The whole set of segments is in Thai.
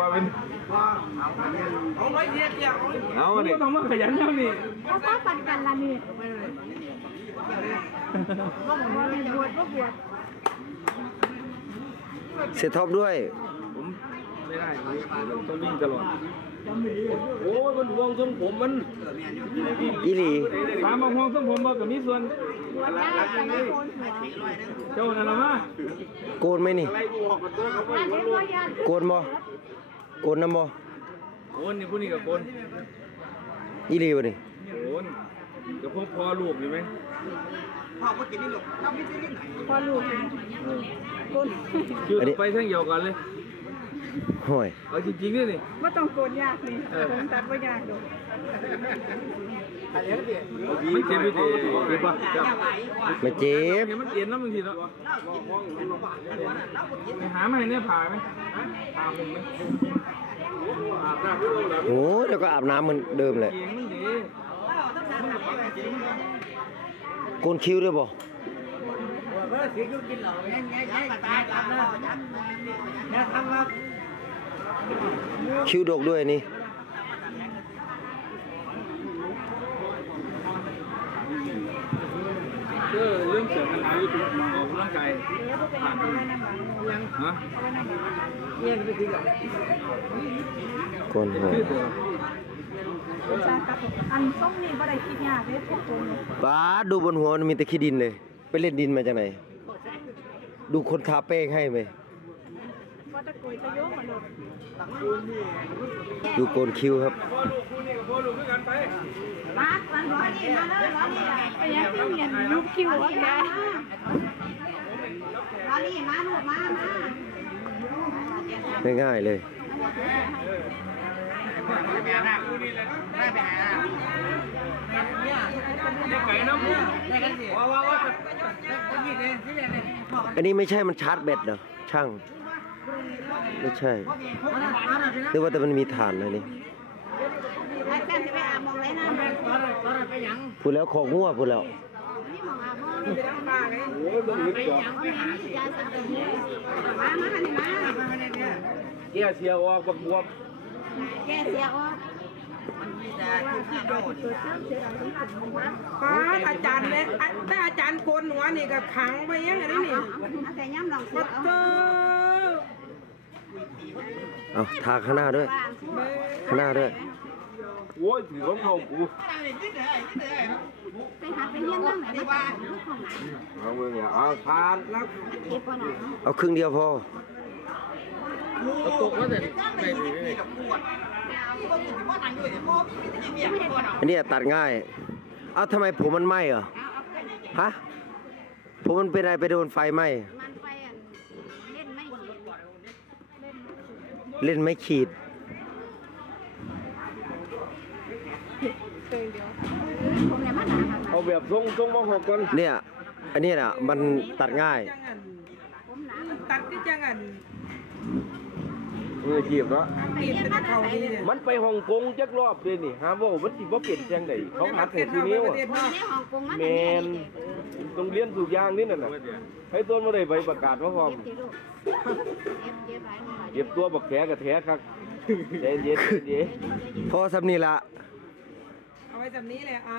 ว่าเป็นเอาดิต้องมาขยันเท่านี้เขาก็ปันกันละนี่บวชก็บวชเสียท็อปด้วย ผมไม่ได้ต้องวิ่งตลอด โอ้ยมันห่วงทรงผมมันอีหลีถามมาห่วงทรงผมบ่กับมีส่วนได้จะไม่โกนหัวเจ้านั่นละมาโกนไหมนี่อันนี้ก็ยานโกนบ่โกนน้ำบ่โอนนี่ผู้นี้กับโกนอีหลีบ่นี่โอนกับพวกพ่อลูกอยู่ไหมพอลูกโกนคิวไปทั้งเดียวกันเลย ห่วยเอาจริงๆนี่นี่ไม่ต้องโกนยากนี่ผมตัดว่ายากดูมันเจ็บอยู่ดิเจ็บปะไม่เจ็บเห็นมันเอ็นแล้วบางทีแล้วไปหามาให้เนี่ยผ่าไหมผ่าผมไหมอาบน้ำไม่รู้เหรอโอ้เดี๋ยวก็อาบน้ำเหมือนเดิมแหละเกียงมันดีโกนคิ้วด้วยบ่คิ้ วดกด้วยนี่เออเรื่องเสริมอายุออกกำลังกายผ่านฮะโกนหัวคือตัวชาตัดอันส้มนี่ก็ได้คิดยากเลยพวกโกนป้าดดูบนหัวมันมีแต่ขี้ดินเลย ไปเล่นดินมาจากไหน ดูคนทาแป้งให้ไหม ว่าจะโกยจะโยกมาเลยดูโกนคิ้วครับพ่อลูกคู่นี้กับพ่อลูกด้วยกันไปมาวันร้อนนี่มาเลยร้อนนี่ไปยังที่เห็นรูปคิวว่าแกร้อนนี่มาลูกมามาง่ายๆเลยไก่น้ำมูว้าวว้าวว้าวอันนี้ไม่ใช่มันชาร์จแบตเหรอช่าง ไม่ใช่นึกว่าแต่มันมีฐานอะไรนี่ไอ้แป้งจะไปอาบมองไรนะพูดแล้วของงัวพูดแล้วนี่มองอาบมองนี่ไปทำบ้าเลยโอ้ยต้องลึกจอเอาแม่นี่ยาสระผมมามาหันนี่มาเกี้ยเสียออกบักบวบแกเสียออกป้าอาจารย์เนี่ยอะแต่อาจารย์โกนหัวนี่ก็ขังไปยังไงนี่แต่ย้ำลองเสีปัยดเอาเตอ เอาทาข้างหน้าด้วย ข้างหน้าด้วย โอ้ยถือของเขากูไปหาไปเยี่ยมนั่งไหนบ้างลูกของไหนเอาเมืองเนี่ยเอาทานแล้วเก็บก่อนหน่อยเอาครึ่งเดียวพอตกแล้วแต่ไม่ดีไม่ดีอันนี้ตัดง่าย เอาทำไมผมมันไหม้เหรอ ฮะ ผมมันเป็นอะไรไปโดนไฟไหม้ เล่นไม่ขีดผมเนี่ยมันหนาครับเอาแบบทรงทรงมองหกก่อนเนี่ย อันนี้น่ะ มันตัดง่ายจังอันผมหนาตัดที่จังอัน มือจีบเนาะตีนเป็นเขาดีเนี่ยมันไปฮ่องกงจักรอบเด้นี่ฮะว่ามันสิบ่เปลี่ยนจังไดเขาหัดเห็ดทีนิ้วอะระเทศผมนในห้องกงมันแมนต้องเรียนถูกอย่างนี่นั่นน่ะให้ต้นบ่ได้ใบประกาศว่าพร้อม เก็บที่ลูกเก็บเก็บไว้เก็บตัวบักแขกับแท้ครับใจเย็นเย็นพอสำนีละเอาไว้แบบนี้เลยอะ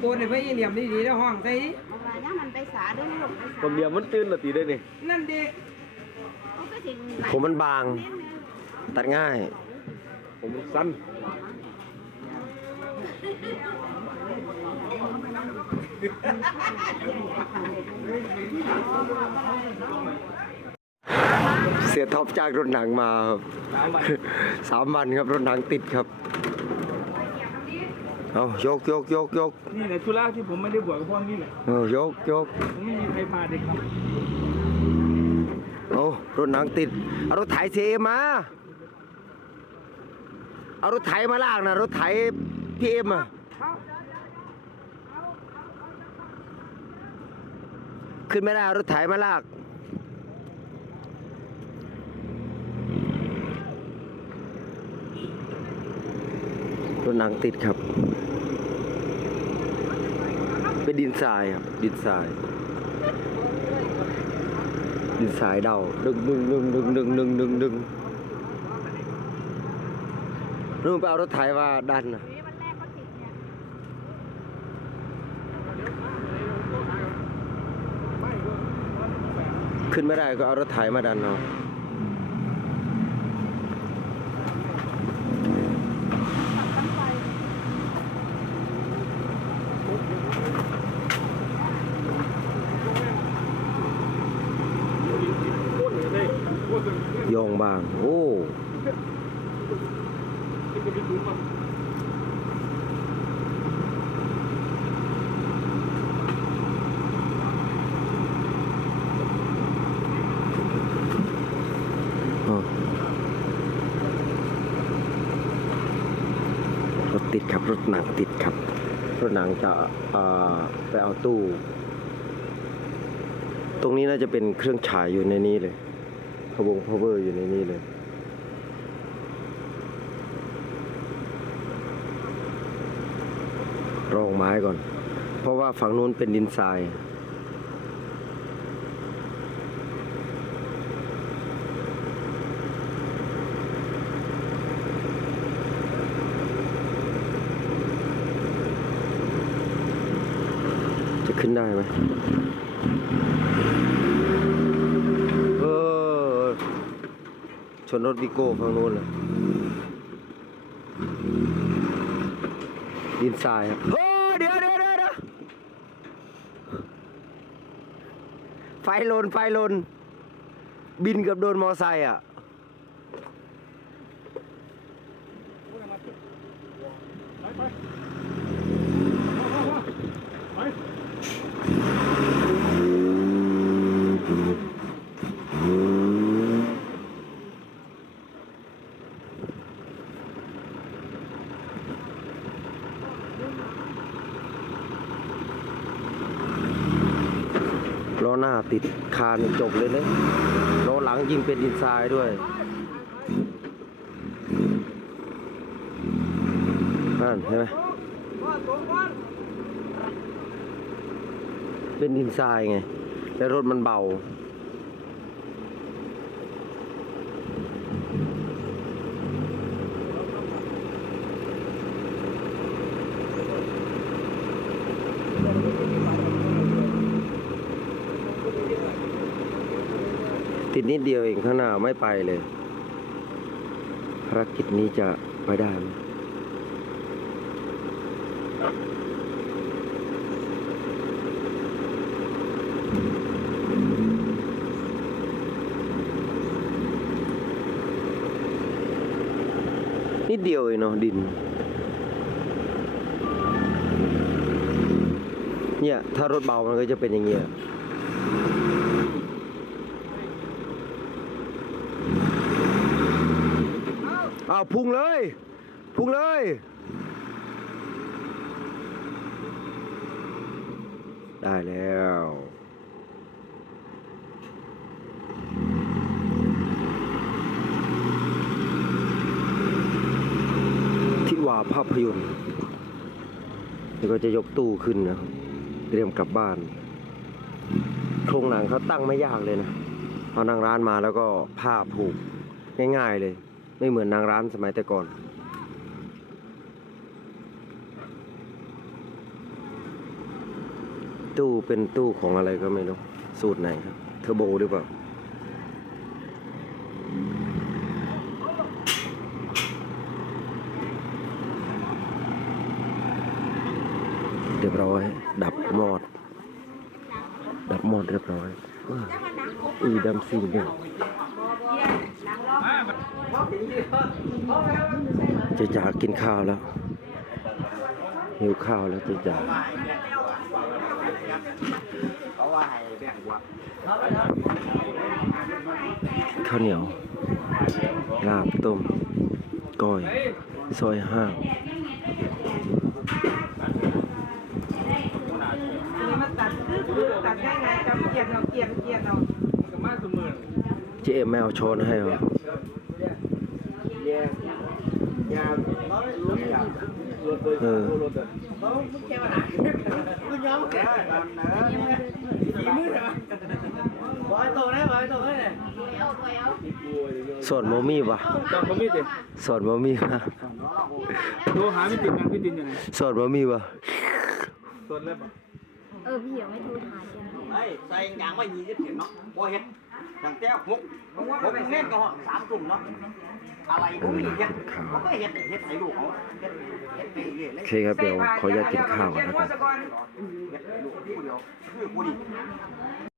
โกนในพระอีเหลี่ยมดีๆแล้วห้องใส่าไว้ยังมันไปสาด้วยลูกไปๆสาผมเดียวมันตื่นและตีได้นี่นั่นเด็กเขาก็สิผมมันบาง ตัดง่าย ผมสั้นเสียท็อปจากรถหนังมาครับสามบาทสามวันครับรถหนังติดครับ เอายกยกยกยกนี่แหละธุระที่ผมไม่ได้บวชกับพ่อนี่แหละเอายกยกผมไม่มีใครพาเด็กครับเอารถหนังติดเอารถไถเซมาเอารถไถมาลากนะรถไถพีเอ็มอะขึ้นไม่ได้เอารถไถมาลากรถหนังติดครับ เป็นดินทรายครับดินทราย ดินสายเดาดึงดึงดึงดึงดึงดึงดึงดึงนู่นไปเอารถไถว่าดันนะขึ้นไม่ได้ก็เอารถไถมาดันเอาโยง บาง โอ้รถติดครับรถหนังติดครับ รถหนังจะไปเอาตู้ ตรงนี้น่าจะเป็นเครื่องฉายอยู่ในนี้เลย พวงพาวเวอร์อยู่ในนี้เลยรองไม้ก่อน เพราะว่าฝั่งนู้นเป็นดินทรายจะขึ้นได้ไหม ชนรถวิโก้ฝั่งนู้นเลยดินทรายครับโอ้เดี๋ยวเดี๋ยวเดี๋ยวเดี๋ยวไฟลนไฟลน บินเกับโดนมอไซค์อะ ล้อหน้าติดคานจบเลยเลยล้อหลังยิงเป็นดินทรายด้วยนั่นเห็นไหมเป็นดินทรายไง แล้วรถมันเบา ติดนิดเดียวเองข้างหน้าไม่ไปเลยภารกิจนี้จะไปได้ไหมนิดเดียวเองเนาะดิน เนี่ย ถ้ารถเบามันก็จะเป็นอย่างเงี้ย อ้าวพุ่งเลย พุ่งเลย ได้แล้วทิวาภาพยนตร์นี่ก็จะยกตู้ขึ้นนะครับเตรียมกลับบ้านโครงหนังเขาตั้งไม่ยากเลยนะเอานางร้านมาแล้วก็ผ้าผูกง่ายๆเลย ไม่เหมือนนางร้านสมัยแต่ก่อน ตู้เป็นตู้ของอะไรก็ไม่รู้ สูตรไหนครับ เทอร์โบหรือเปล่าเรียบร้อย ดับมอด ดับมอดเรียบร้อยว้าวอีดำสิ่งหนึ่ง เจะจากกินข้าวแล้วหิวข้าวแล้วเจะจากข้าวเหนียว ลาบต้มก้อยซอยห้างนี่มันตัดคือคือตัดง่ายๆจำเกียนเอาเกียนเกียนเอาเจ๊แมวช้อนให้เหรอ เออบอยโตนะบอยโตสอนบ่ปะตอนผมมีติสอนบ่มีปะโทรหาพี่ตินนะพี่ตินอยู่ไหนสอนบ่มีปะตอนแรกปะเออพี่ยังไม่โทรหาแกเลยไอ้ใส่ยางไม่ยีจะเห็นเนาะบ่เห็น อย่างแต้วหกหกเล่นก็สามตุ่มเนาะอะไรพวกนี้เห็นเขาก็เห็นเห็นใส่ลูกเขาเห็นเห็นไปเรื่อยเลโอยเคครับเดี๋ยวขออนุญาตกินข้าวก่อนเขียนนะหัควรับซะก่อนเห็นลูกผู้เดียวคือผู้ดี